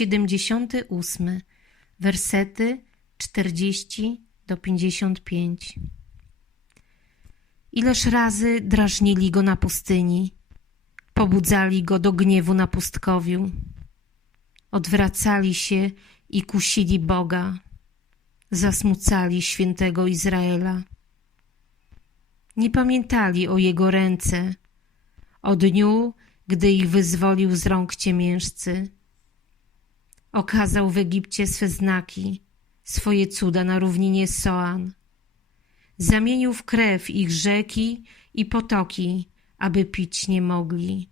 Psalm 78, wersety 40 do 55. Ileż razy drażnili go na pustyni, pobudzali go do gniewu na pustkowiu, odwracali się i kusili Boga, zasmucali świętego Izraela. Nie pamiętali o jego ręce, o dniu, gdy ich wyzwolił z rąk ciemiężcy. Okazał w Egipcie swe znaki, swoje cuda na równinie Soan. Zamienił w krew ich rzeki i potoki, aby pić nie mogli.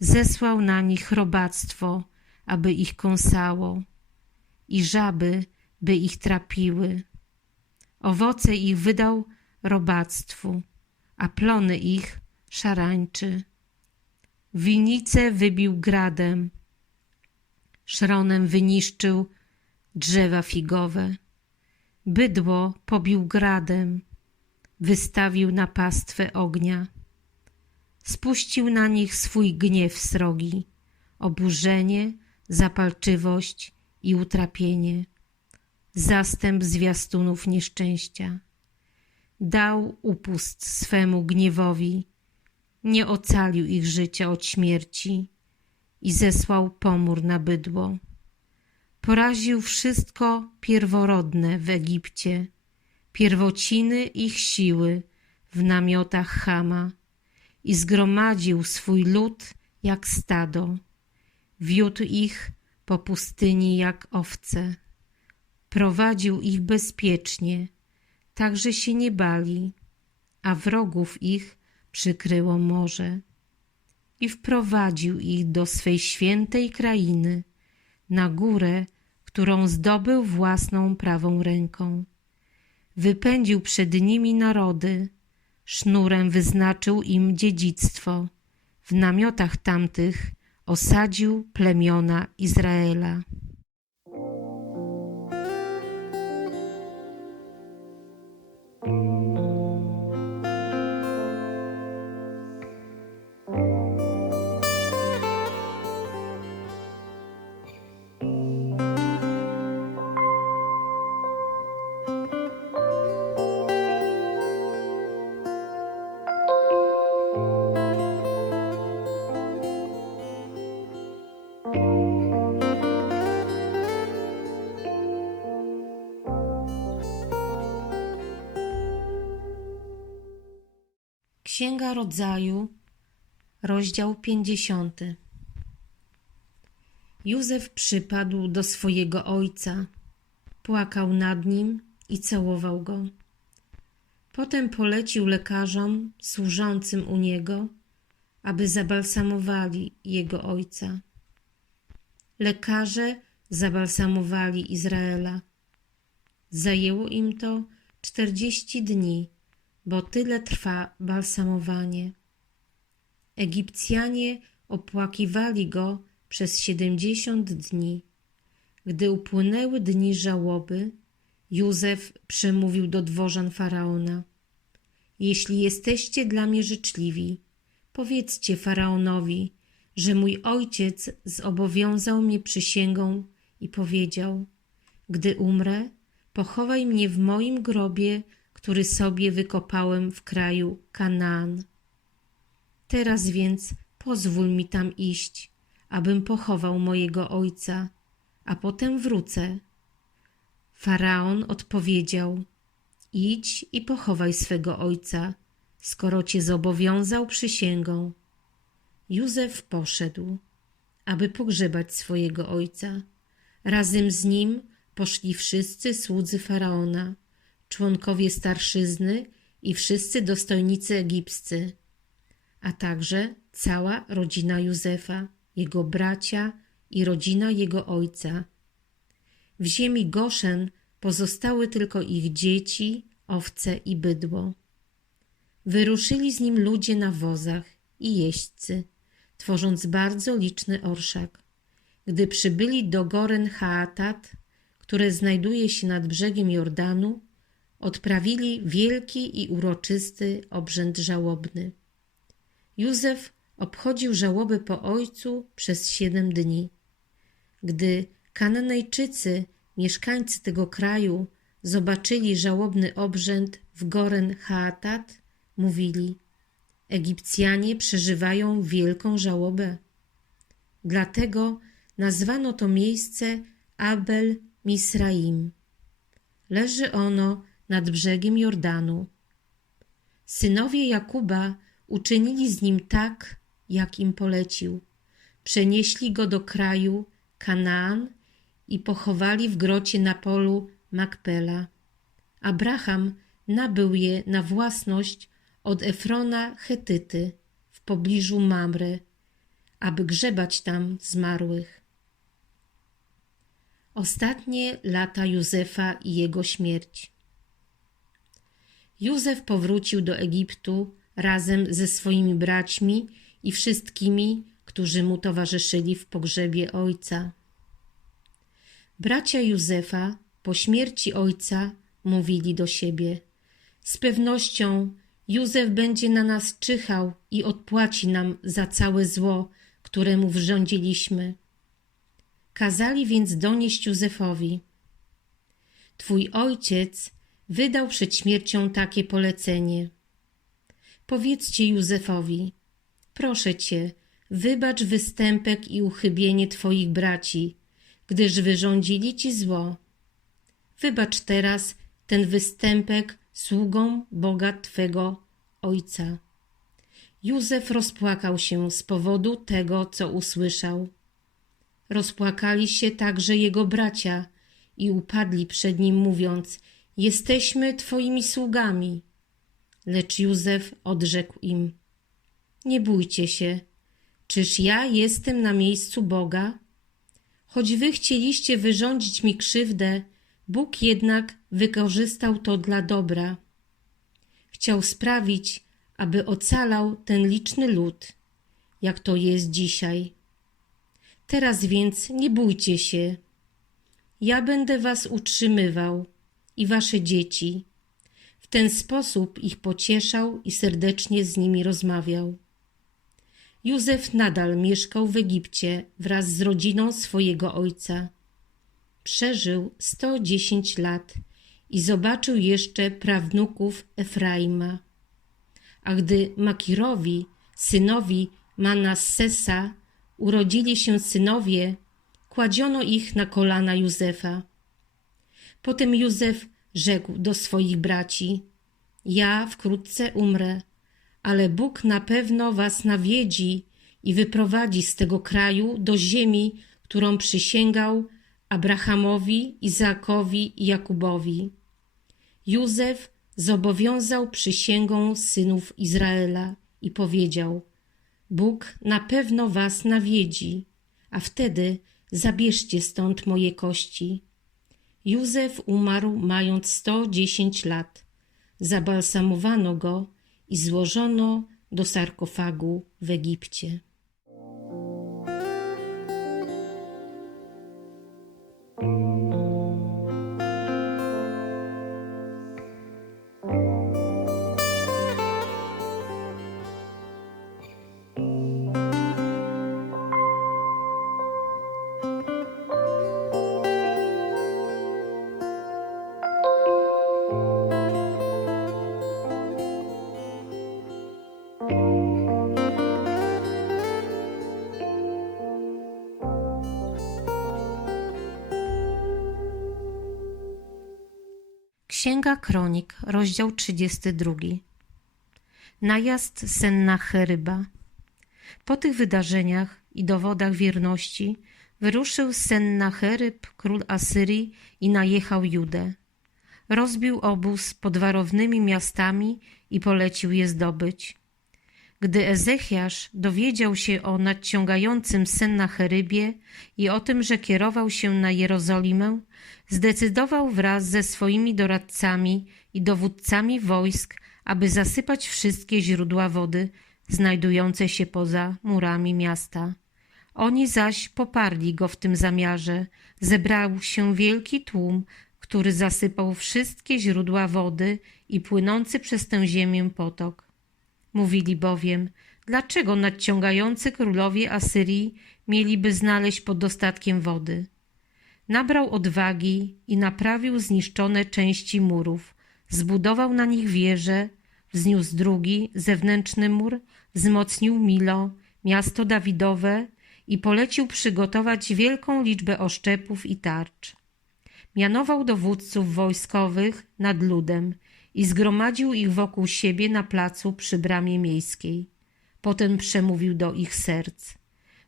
Zesłał na nich robactwo, aby ich kąsało, i żaby, by ich trapiły. Owoce ich wydał robactwu, a plony ich szarańczy. Winnice wybił gradem, szronem wyniszczył drzewa figowe. Bydło pobił gradem, wystawił na pastwę ognia. Spuścił na nich swój gniew srogi, oburzenie, zapalczywość i utrapienie, zastęp zwiastunów nieszczęścia. Dał upust swemu gniewowi, nie ocalił ich życia od śmierci i zesłał pomór na bydło. Poraził wszystko pierworodne w Egipcie, pierwociny ich siły w namiotach Chama i zgromadził swój lud jak stado. Wiódł ich po pustyni jak owce. Prowadził ich bezpiecznie, tak że się nie bali, a wrogów ich przykryło morze. I wprowadził ich do swej świętej krainy, na górę, którą zdobył własną prawą ręką. Wypędził przed nimi narody, sznurem wyznaczył im dziedzictwo. W namiotach tamtych osadził plemiona Izraela. Księga Rodzaju, rozdział 50. Józef przypadł do swojego ojca, płakał nad nim i całował go. Potem polecił lekarzom służącym u niego, aby zabalsamowali jego ojca. Lekarze zabalsamowali Izraela. Zajęło im to czterdzieści dni bo tyle trwa balsamowanie. Egipcjanie opłakiwali go przez siedemdziesiąt dni. Gdy upłynęły dni żałoby, Józef przemówił do dworzan faraona: Jeśli jesteście dla mnie życzliwi, powiedzcie faraonowi, że mój ojciec zobowiązał mnie przysięgą i powiedział: Gdy umrę, pochowaj mnie w moim grobie który sobie wykopałem w kraju Kanaan. Teraz więc pozwól mi tam iść, abym pochował mojego ojca, a potem wrócę. Faraon odpowiedział: Idź i pochowaj swego ojca, skoro cię zobowiązał przysięgą. Józef poszedł, aby pogrzebać swojego ojca. Razem z nim poszli wszyscy słudzy faraona członkowie starszyzny i wszyscy dostojnicy egipscy, a także cała rodzina Józefa, jego bracia i rodzina jego ojca. W ziemi Goszen pozostały tylko ich dzieci, owce i bydło. Wyruszyli z nim ludzie na wozach i jeźdźcy, tworząc bardzo liczny orszak. Gdy przybyli do Goren Haatat, które znajduje się nad brzegiem Jordanu, odprawili wielki i uroczysty obrzęd żałobny. Józef obchodził żałobę po ojcu przez siedem dni. Gdy Kananejczycy, mieszkańcy tego kraju, zobaczyli żałobny obrzęd w Goren Haatat, mówili: Egipcjanie przeżywają wielką żałobę. Dlatego nazwano to miejsce Abel Misraim. Leży ono nad brzegiem Jordanu. Synowie Jakuba uczynili z nim tak, jak im polecił. Przenieśli go do kraju Kanaan i pochowali w grocie na polu Makpela. Abraham nabył je na własność od Efrona Chetyty w pobliżu Mamre, aby grzebać tam zmarłych. Ostatnie lata Józefa i jego śmierć. Józef powrócił do Egiptu razem ze swoimi braćmi i wszystkimi, którzy mu towarzyszyli w pogrzebie ojca. Bracia Józefa po śmierci ojca mówili do siebie: Z pewnością Józef będzie na nas czyhał i odpłaci nam za całe zło, które mu wrządziliśmy. Kazali więc donieść Józefowi: Twój ojciec wydał przed śmiercią takie polecenie. Powiedzcie Józefowi: Proszę cię, wybacz występek i uchybienie twoich braci, gdyż wyrządzili ci zło. Wybacz teraz ten występek sługom Boga twego ojca. Józef rozpłakał się z powodu tego, co usłyszał. Rozpłakali się także jego bracia i upadli przed nim, mówiąc: Jesteśmy twoimi sługami. Lecz Józef odrzekł im: Nie bójcie się, czyż ja jestem na miejscu Boga? Choć wy chcieliście wyrządzić mi krzywdę, Bóg jednak wykorzystał to dla dobra. Chciał sprawić, aby ocalał ten liczny lud, jak to jest dzisiaj. Teraz więc nie bójcie się. Ja będę was utrzymywał i wasze dzieci. W ten sposób ich pocieszał i serdecznie z nimi rozmawiał. Józef nadal mieszkał w Egipcie wraz z rodziną swojego ojca. Przeżył sto dziesięć lat i zobaczył jeszcze prawnuków Efraima. A gdy Makirowi, synowi Manassesa, urodzili się synowie, kładziono ich na kolana Józefa. Potem Józef rzekł do swoich braci: Ja wkrótce umrę, ale Bóg na pewno was nawiedzi i wyprowadzi z tego kraju do ziemi, którą przysięgał Abrahamowi, Izaakowi i Jakubowi. Józef zobowiązał przysięgą synów Izraela i powiedział: Bóg na pewno was nawiedzi, a wtedy zabierzcie stąd moje kości. Józef umarł mając sto dziesięć lat. Zabalsamowano go i złożono do sarkofagu w Egipcie. Księga Kronik, rozdział 32. Najazd Sennacheryba. Po tych wydarzeniach i dowodach wierności wyruszył Sennacheryb, król Asyrii i najechał Judę. Rozbił obóz pod warownymi miastami i polecił je zdobyć. Gdy Ezechiasz dowiedział się o nadciągającym Sennacherybie i o tym, że kierował się na Jerozolimę, zdecydował wraz ze swoimi doradcami i dowódcami wojsk, aby zasypać wszystkie źródła wody znajdujące się poza murami miasta. Oni zaś poparli go w tym zamiarze. Zebrał się wielki tłum, który zasypał wszystkie źródła wody i płynący przez tę ziemię potok. Mówili bowiem, dlaczego nadciągający królowie Asyrii mieliby znaleźć pod dostatkiem wody. Nabrał odwagi i naprawił zniszczone części murów, zbudował na nich wieże, wzniósł drugi, zewnętrzny mur, wzmocnił Milo, miasto Dawidowe i polecił przygotować wielką liczbę oszczepów i tarcz. Mianował dowódców wojskowych nad ludem i zgromadził ich wokół siebie na placu przy bramie miejskiej. Potem przemówił do ich serc.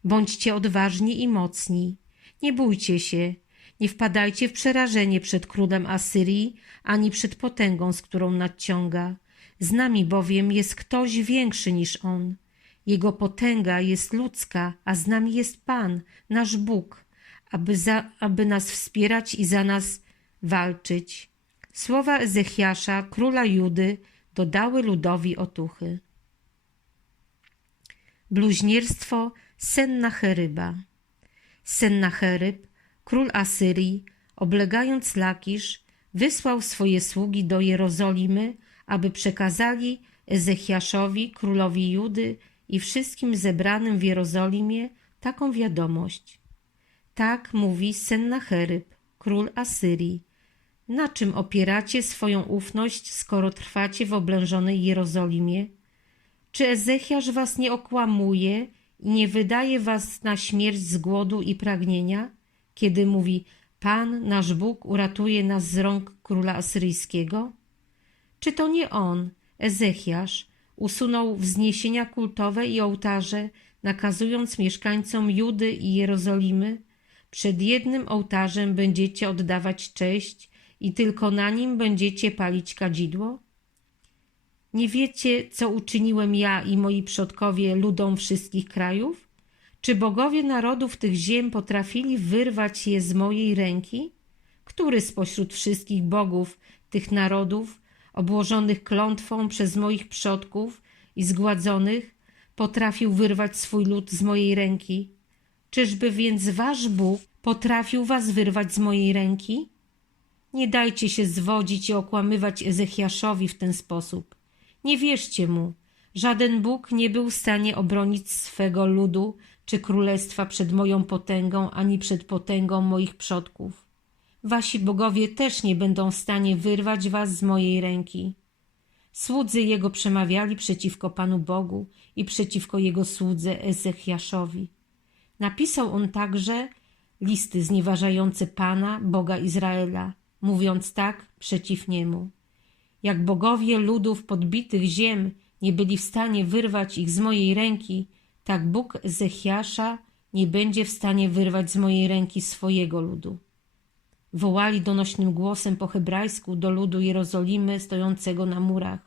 Bądźcie odważni i mocni. Nie bójcie się. Nie wpadajcie w przerażenie przed królem Asyrii, ani przed potęgą, z którą nadciąga. Z nami bowiem jest ktoś większy niż on. Jego potęga jest ludzka, a z nami jest Pan, nasz Bóg, aby, za, aby nas wspierać i za nas walczyć. Słowa Ezechiasza, króla Judy, dodały ludowi otuchy. Bluźnierstwo Sennacheryba Sennacheryb, król Asyrii, oblegając Lakisz, wysłał swoje sługi do Jerozolimy, aby przekazali Ezechiaszowi, królowi Judy i wszystkim zebranym w Jerozolimie taką wiadomość. Tak mówi Sennacheryb, król Asyrii. Na czym opieracie swoją ufność, skoro trwacie w oblężonej Jerozolimie? Czy Ezechiasz was nie okłamuje i nie wydaje was na śmierć z głodu i pragnienia, kiedy mówi Pan, nasz Bóg, uratuje nas z rąk króla asyryjskiego? Czy to nie on, Ezechiasz, usunął wzniesienia kultowe i ołtarze, nakazując mieszkańcom Judy i Jerozolimy, przed jednym ołtarzem będziecie oddawać cześć i tylko na nim będziecie palić kadzidło? Nie wiecie, co uczyniłem ja i moi przodkowie ludom wszystkich krajów? Czy bogowie narodów tych ziem potrafili wyrwać je z mojej ręki? Który spośród wszystkich bogów tych narodów, obłożonych klątwą przez moich przodków i zgładzonych, potrafił wyrwać swój lud z mojej ręki? Czyżby więc wasz Bóg potrafił was wyrwać z mojej ręki? Nie dajcie się zwodzić i okłamywać Ezechiaszowi w ten sposób. Nie wierzcie mu. Żaden Bóg nie był w stanie obronić swego ludu czy królestwa przed moją potęgą, ani przed potęgą moich przodków. Wasi bogowie też nie będą w stanie wyrwać was z mojej ręki. Słudzy jego przemawiali przeciwko Panu Bogu i przeciwko jego słudze Ezechiaszowi. Napisał on także listy znieważające Pana, Boga Izraela, mówiąc tak przeciw niemu. Jak bogowie ludów podbitych ziem nie byli w stanie wyrwać ich z mojej ręki, tak Bóg Ezechiasza nie będzie w stanie wyrwać z mojej ręki swojego ludu. Wołali donośnym głosem po hebrajsku do ludu Jerozolimy stojącego na murach.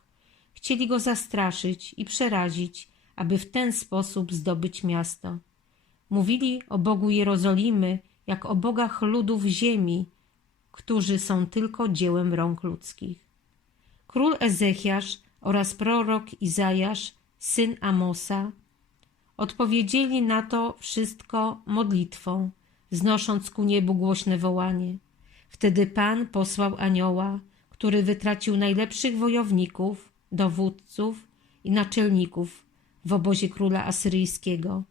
Chcieli go zastraszyć i przerazić, aby w ten sposób zdobyć miasto. Mówili o Bogu Jerozolimy jak o bogach ludów ziemi, którzy są tylko dziełem rąk ludzkich. Król Ezechiasz oraz prorok Izajasz, syn Amosa, odpowiedzieli na to wszystko modlitwą, znosząc ku niebu głośne wołanie. Wtedy Pan posłał anioła, który wytracił najlepszych wojowników, dowódców i naczelników w obozie króla asyryjskiego.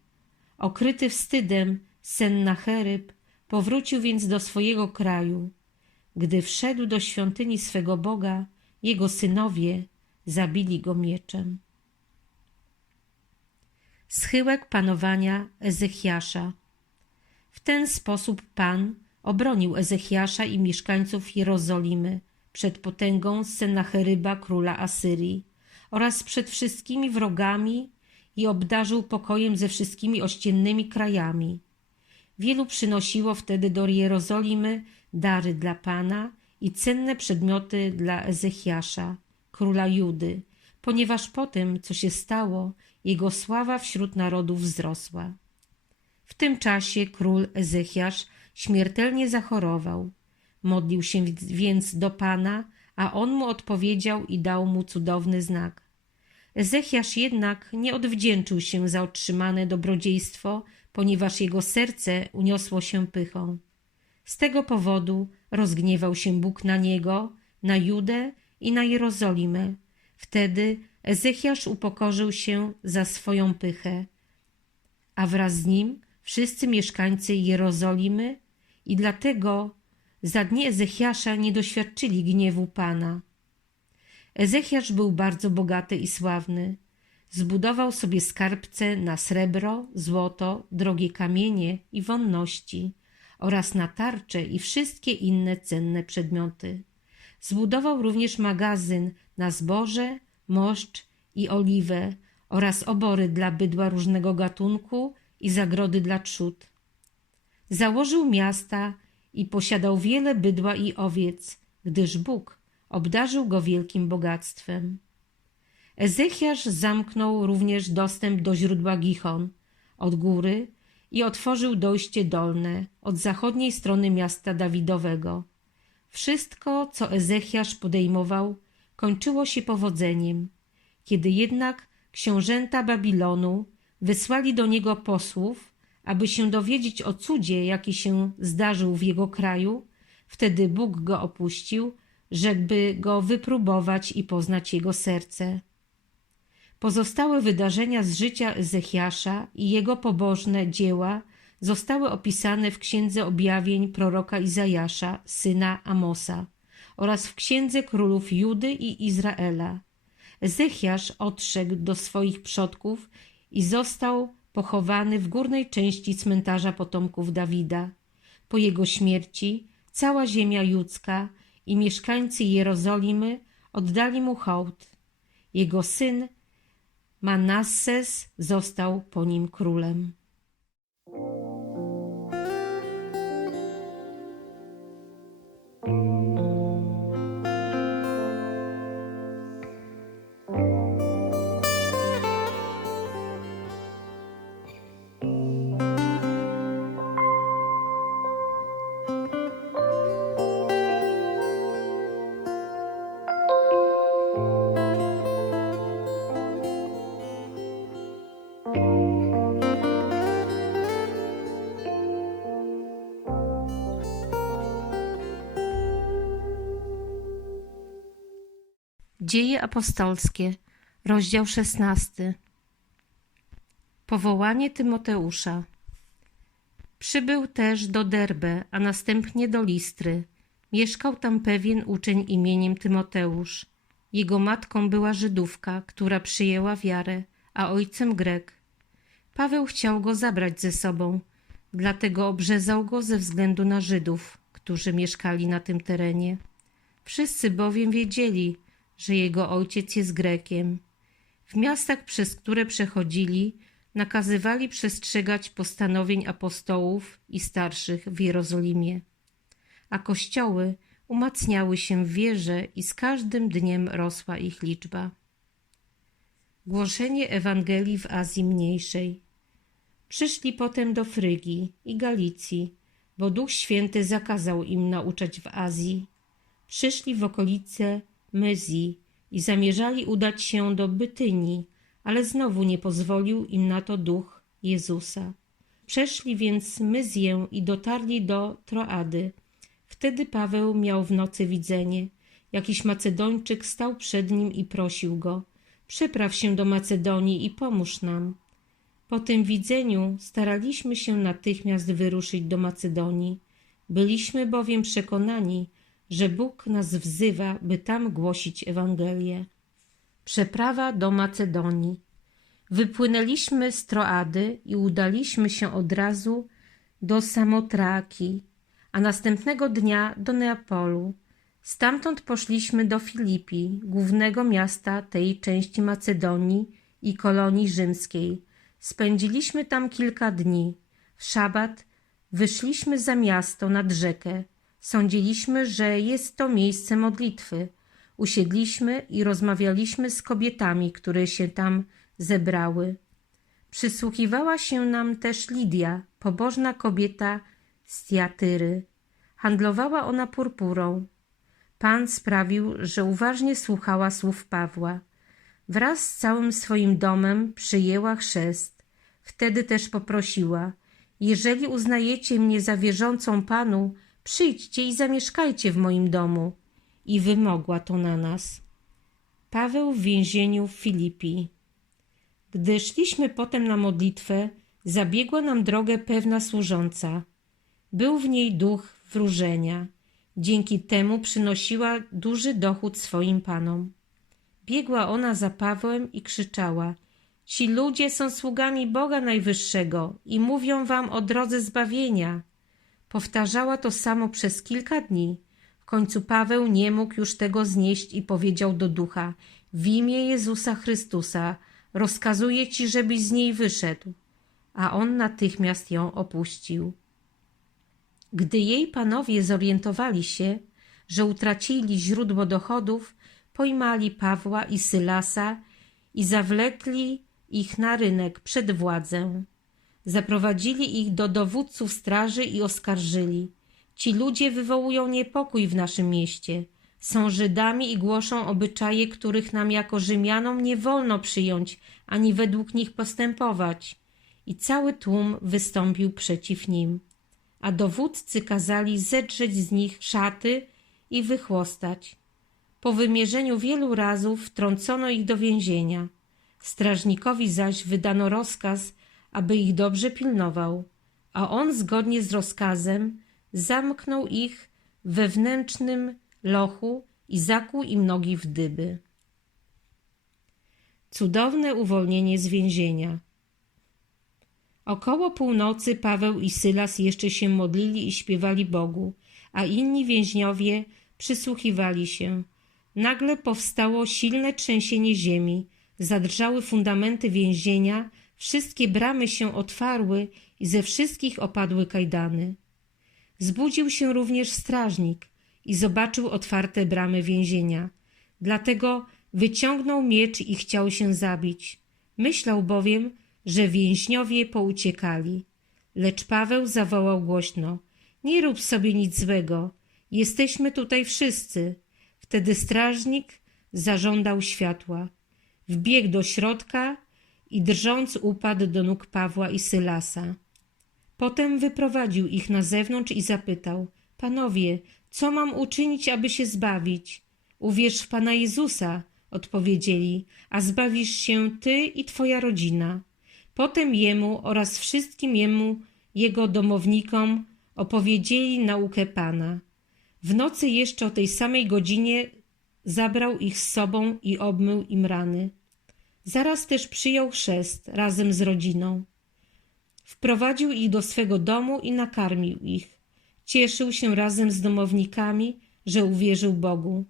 Okryty wstydem, Sennacheryb powrócił więc do swojego kraju. Gdy wszedł do świątyni swego Boga, jego synowie zabili go mieczem. Schyłek panowania Ezechiasza W ten sposób Pan obronił Ezechiasza i mieszkańców Jerozolimy przed potęgą Sennacheryba króla Asyrii oraz przed wszystkimi wrogami i obdarzył pokojem ze wszystkimi ościennymi krajami. Wielu przynosiło wtedy do Jerozolimy dary dla Pana i cenne przedmioty dla Ezechiasza, króla Judy, ponieważ po tym, co się stało, jego sława wśród narodów wzrosła. W tym czasie król Ezechiasz śmiertelnie zachorował. Modlił się więc do Pana, a on mu odpowiedział i dał mu cudowny znak. Ezechiasz jednak nie odwdzięczył się za otrzymane dobrodziejstwo, ponieważ jego serce uniosło się pychą. Z tego powodu rozgniewał się Bóg na niego, na Judę i na Jerozolimę. Wtedy Ezechiasz upokorzył się za swoją pychę, a wraz z nim wszyscy mieszkańcy Jerozolimy i dlatego za dni Ezechiasza nie doświadczyli gniewu Pana. Ezechiasz był bardzo bogaty i sławny. Zbudował sobie skarbce na srebro, złoto, drogie kamienie i wonności oraz na tarcze i wszystkie inne cenne przedmioty. Zbudował również magazyn na zboże, moszcz i oliwę oraz obory dla bydła różnego gatunku i zagrody dla trzód. Założył miasta i posiadał wiele bydła i owiec, gdyż Bóg obdarzył go wielkim bogactwem. Ezechiasz zamknął również dostęp do źródła Gichon od góry i otworzył dojście dolne od zachodniej strony miasta Dawidowego. Wszystko, co Ezechiasz podejmował, kończyło się powodzeniem. Kiedy jednak książęta Babilonu wysłali do niego posłów, aby się dowiedzieć o cudzie, jaki się zdarzył w jego kraju, wtedy Bóg go opuścił, żeby go wypróbować i poznać jego serce. Pozostałe wydarzenia z życia Ezechiasza i jego pobożne dzieła zostały opisane w Księdze Objawień proroka Izajasza, syna Amosa, oraz w Księdze Królów Judy i Izraela. Ezechiasz odszedł do swoich przodków i został pochowany w górnej części cmentarza potomków Dawida. Po jego śmierci cała ziemia judzka i mieszkańcy Jerozolimy oddali mu hołd. Jego syn Manasses został po nim królem. Dzieje apostolskie, rozdział szesnasty. Powołanie Tymoteusza. Przybył też do Derbe, a następnie do Listry. Mieszkał tam pewien uczeń imieniem Tymoteusz. Jego matką była Żydówka, która przyjęła wiarę, a ojcem Grek. Paweł chciał go zabrać ze sobą, dlatego obrzezał go ze względu na Żydów, którzy mieszkali na tym terenie. Wszyscy bowiem wiedzieli, że jego ojciec jest Grekiem. W miastach, przez które przechodzili, nakazywali przestrzegać postanowień apostołów i starszych w Jerozolimie. A kościoły umacniały się w wierze i z każdym dniem rosła ich liczba. Głoszenie Ewangelii w Azji Mniejszej. Przyszli potem do Frygii i Galicji, bo Duch Święty zakazał im nauczać w Azji. Przyszli w okolice Myzji i zamierzali udać się do Bytynii, ale znowu nie pozwolił im na to duch Jezusa. Przeszli więc Myzję i dotarli do Troady. Wtedy Paweł miał w nocy widzenie. Jakiś Macedończyk stał przed nim i prosił go: Przepraw się do Macedonii i pomóż nam. Po tym widzeniu staraliśmy się natychmiast wyruszyć do Macedonii. Byliśmy bowiem przekonani, że Bóg nas wzywa, by tam głosić Ewangelię. Przeprawa do Macedonii. Wypłynęliśmy z Troady i udaliśmy się od razu do Samotraki, a następnego dnia do Neapolu. Stamtąd poszliśmy do Filipi, głównego miasta tej części Macedonii i kolonii rzymskiej. Spędziliśmy tam kilka dni. W szabat wyszliśmy za miasto nad rzekę, Sądziliśmy, że jest to miejsce modlitwy. Usiedliśmy i rozmawialiśmy z kobietami, które się tam zebrały. Przysłuchiwała się nam też Lidia, pobożna kobieta z Tiatyry. Handlowała ona purpurą. Pan sprawił, że uważnie słuchała słów Pawła. Wraz z całym swoim domem przyjęła chrzest. Wtedy też poprosiła: Jeżeli uznajecie mnie za wierzącą Panu, Przyjdźcie i zamieszkajcie w moim domu. I wymogła to na nas. Paweł w więzieniu w Filipi. Gdy szliśmy potem na modlitwę, zabiegła nam drogę pewna służąca. Był w niej duch wróżenia. Dzięki temu przynosiła duży dochód swoim panom. Biegła ona za Pawłem i krzyczała: Ci ludzie są sługami Boga Najwyższego i mówią wam o drodze zbawienia. Powtarzała to samo przez kilka dni. W końcu Paweł nie mógł już tego znieść i powiedział do ducha: W imię Jezusa Chrystusa rozkazuję ci, żebyś z niej wyszedł. A on natychmiast ją opuścił. Gdy jej panowie zorientowali się, że utracili źródło dochodów, pojmali Pawła i Sylasa i zawlekli ich na rynek przed władzę. Zaprowadzili ich do dowódców straży i oskarżyli. Ci ludzie wywołują niepokój w naszym mieście. Są Żydami i głoszą obyczaje, których nam jako Rzymianom nie wolno przyjąć, ani według nich postępować. I cały tłum wystąpił przeciw nim. A dowódcy kazali zedrzeć z nich szaty i wychłostać. Po wymierzeniu wielu razów wtrącono ich do więzienia. Strażnikowi zaś wydano rozkaz, aby ich dobrze pilnował, a on zgodnie z rozkazem zamknął ich wewnętrznym lochu i zakłuł im nogi w dyby. Cudowne uwolnienie z więzienia. Około północy Paweł i Sylas jeszcze się modlili i śpiewali Bogu, a inni więźniowie przysłuchiwali się. Nagle powstało silne trzęsienie ziemi, zadrżały fundamenty więzienia, wszystkie bramy się otwarły i ze wszystkich opadły kajdany. Zbudził się również strażnik i zobaczył otwarte bramy więzienia. Dlatego wyciągnął miecz i chciał się zabić. Myślał bowiem, że więźniowie pouciekali. Lecz Paweł zawołał głośno: Nie rób sobie nic złego, jesteśmy tutaj wszyscy. Wtedy strażnik zażądał światła. Wbiegł do środka i drżąc upadł do nóg Pawła i Sylasa. Potem wyprowadził ich na zewnątrz i zapytał: Panowie, co mam uczynić, aby się zbawić? Uwierz w Pana Jezusa, odpowiedzieli, a zbawisz się ty i twoja rodzina. Potem jemu oraz wszystkim jemu, jego domownikom, opowiedzieli naukę Pana. W nocy jeszcze o tej samej godzinie zabrał ich z sobą i obmył im rany. Zaraz też przyjął chrzest razem z rodziną. Wprowadził ich do swego domu i nakarmił ich. Cieszył się razem z domownikami, że uwierzył Bogu.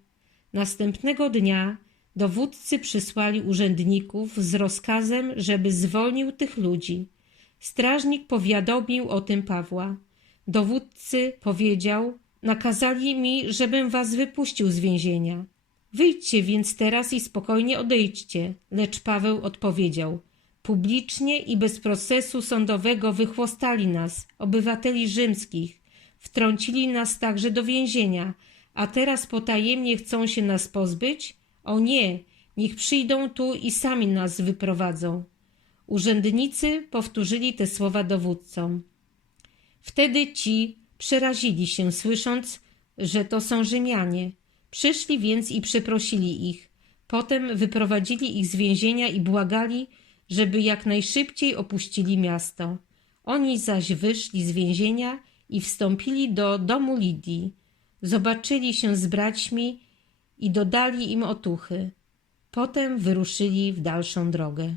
Następnego dnia dowódcy przysłali urzędników z rozkazem, żeby zwolnił tych ludzi. Strażnik powiadomił o tym Pawła. Dowódcy powiedział, nakazali mi, żebym was wypuścił z więzienia. Wyjdźcie więc teraz i spokojnie odejdźcie. Lecz Paweł odpowiedział: Publicznie i bez procesu sądowego wychłostali nas, obywateli rzymskich, wtrącili nas także do więzienia, a teraz potajemnie chcą się nas pozbyć? O nie, niech przyjdą tu i sami nas wyprowadzą. Urzędnicy powtórzyli te słowa dowódcom. Wtedy ci przerazili się, słysząc, że to są Rzymianie. Przyszli więc i przeprosili ich. Potem wyprowadzili ich z więzienia i błagali, żeby jak najszybciej opuścili miasto. Oni zaś wyszli z więzienia i wstąpili do domu Lidii. Zobaczyli się z braćmi i dodali im otuchy. Potem wyruszyli w dalszą drogę.